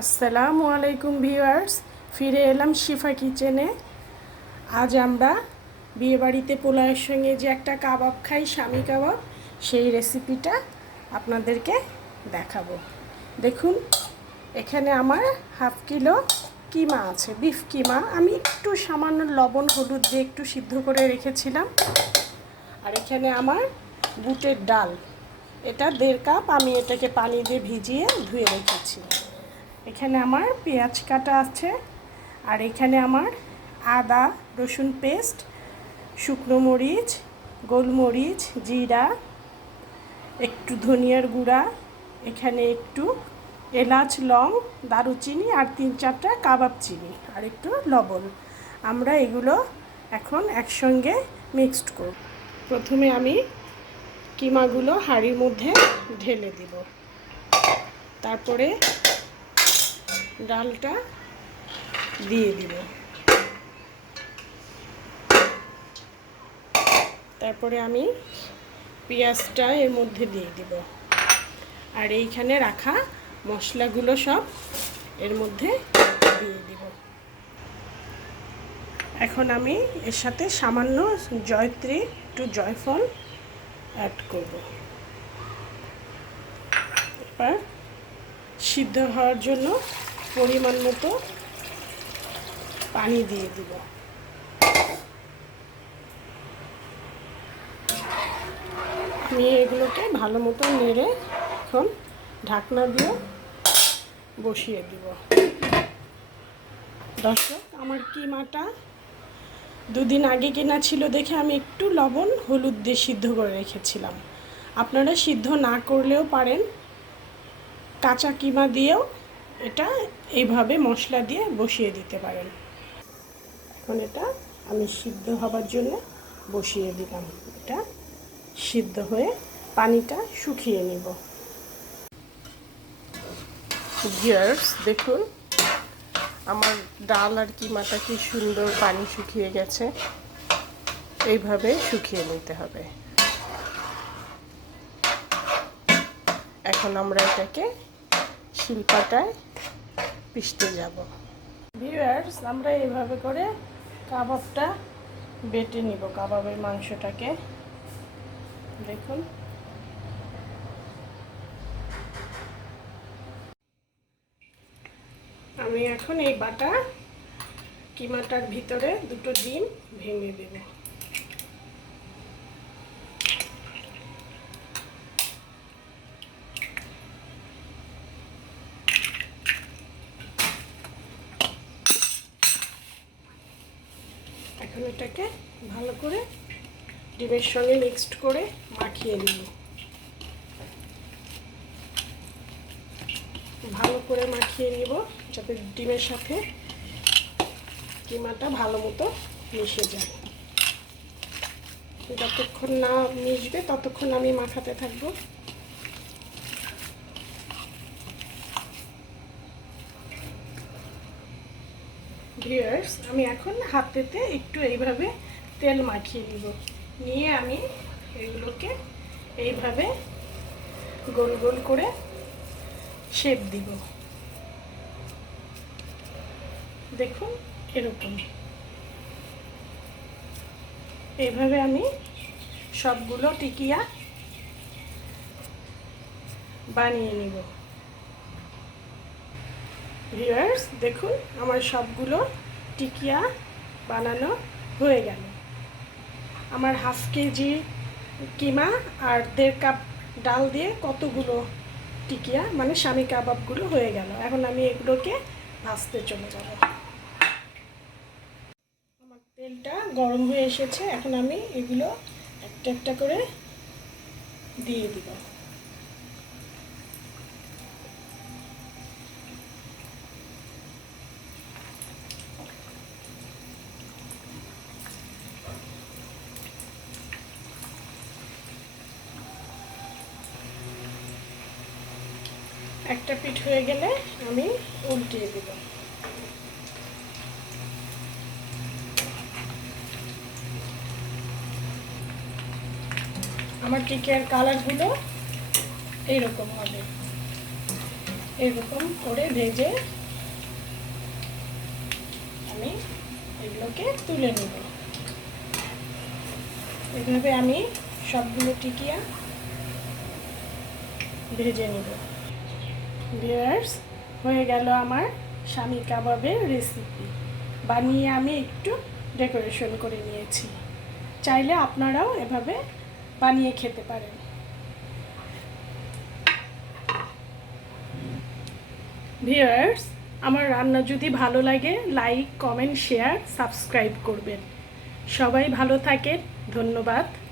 আসসালামু আলাইকুম ভিউয়ার্স, ফিরে এলাম শিফা কিচেনে। আজ আমরা বিয়েবাড়িতে পোলাওয়ের সঙ্গে যে একটা কাবাব খাই, স্বামী কাবাব, সেই রেসিপিটা আপনাদেরকে দেখাবো। দেখুন, এখানে আমার হাফ কিলো কিমা আছে, বিফ কিমা। আমি একটু সামান্য লবণ হলুদ দিয়ে একটু সিদ্ধ করে রেখেছিলাম। আর এখানে আমার বুটের ডাল, এটা 1.5 কাপ। আমি এটাকে পানি দিয়ে ভিজিয়ে ধুয়ে রেখেছি। এখানে আমার পেঁয়াজ কাটা আছে, আর এখানে আমার আদা রসুন পেস্ট, শুকনো মরিচ, গোলমরিচ, জিরা, একটু ধনিয়ার গুঁড়া, এখানে একটু এলাচ, লং, দারুচিনি, আর 3-4টা কাবাব চিনি, আর একটু লবণ। আমরা এগুলো এখন একসঙ্গে মিক্সড করব। প্রথমে আমি কিমাগুলো হাঁড়ির মধ্যে ঢেলে দিব, তারপরে ডালটা দিয়ে দিব, তারপরে আমি পেঁয়াজটা এর মধ্যে দিয়ে দিব, আর এইখানে রাখা মশলাগুলো সব এর মধ্যে দিয়ে দিব। এখন আমি এর সাথে সামান্য জয়ত্রী, একটু জয়ফল অ্যাড করব। এবার সিদ্ধ হওয়ার জন্য পরিমাণ মতো পানি দিয়ে দিব। আমি এগুলোকে ভালো মতো নেড়ে এখন ঢাকনা দিয়ে বসিয়ে দিব। দর্শক, আমার কিমাটা 2 দিন আগে কেনা ছিল দেখে আমি একটু লবণ হলুদ দিয়ে সিদ্ধ করে রেখেছিলাম। আপনারা সিদ্ধ না করলেও পারেন, কাঁচা কিমা দিয়েও এটা এইভাবে মশলা দিয়ে বসিয়ে দিতে পারেন। এখন এটা আমি সিদ্ধ হবার জন্য বসিয়ে দিলাম। এটা সিদ্ধ হয়ে পানিটা শুকিয়ে নেব। ভিউয়ার্স, দেখুন আমার ডাল আর কিমাটা কি সুন্দর পানি শুকিয়ে গেছে। এইভাবে শুকিয়ে নিতে হবে। এখন আমরা এটাকে শিলপাটায় পিষতে যাব। ভিউয়ার্স, আমরা এইভাবে করে কাবাবটা বেটে নিব, কাবাবের মাংসটাকে। দেখুন, আমি এখন এই বাটা কিমাটার ভিতরে 2টো ডিম ভেঙে দেব। এখন এটাকে ভালো করে ডিমের সঙ্গে মিক্সড করে মাখিয়ে নিব। ভালো করে মাখিয়ে নিব যাতে ডিমের সাথে কিমাটা ভালো মতো মিশে যায়। যতক্ষণ না মিশবে ততক্ষণ আমি মাখাতে থাকবো। ভিউয়ার্স, আমি এখন হাতেতে একটু এইভাবে তেল মাখিয়ে নিব। নিয়ে আমি এগুলোকে এইভাবে গোল গোল করে শেপ দিব। দেখুন, এরকম এইভাবে আমি সবগুলো টিকিয়া বানিয়ে নিব। ভিউয়ার্স, দেখুন আমার সবগুলো টিকিয়া বানানো হয়ে গেল। আমার হাফ কেজি কিমা আর 1.5 কাপ ডাল দিয়ে কতগুলো টিকিয়া মানে স্বামী কাবাবগুলো হয়ে গেল। এখন আমি এগুলোকে ভাজতে চলে যাব। আমার তেলটা গরম হয়ে এসেছে, এখন আমি এগুলো একটা একটা করে দিয়ে দিব। একটা পিঠ হয়ে গেলে আমি উল্টিয়ে দিব। আমার টিকিয়ার কালারগুলো এইরকম হবে। এরকম করে ভেজে আমি এগুলোকে তুলে নেব। এভাবে আমি সবগুলো টিকিয়া ভেজে নেব। ভিউয়ার্স, হয়ে গেল আমার শামি কাবাবের রেসিপি। বানিয়ে আমি একটু ডেকোরেশন করে নিয়েছি। চাইলে আপনারাও এভাবে বানিয়ে খেতে পারেন। ভিউয়ার্স, আমার রান্না যদি ভালো লাগে লাইক, কমেন্ট, শেয়ার, সাবস্ক্রাইব করবেন। সবাই ভালো থাকেন। ধন্যবাদ।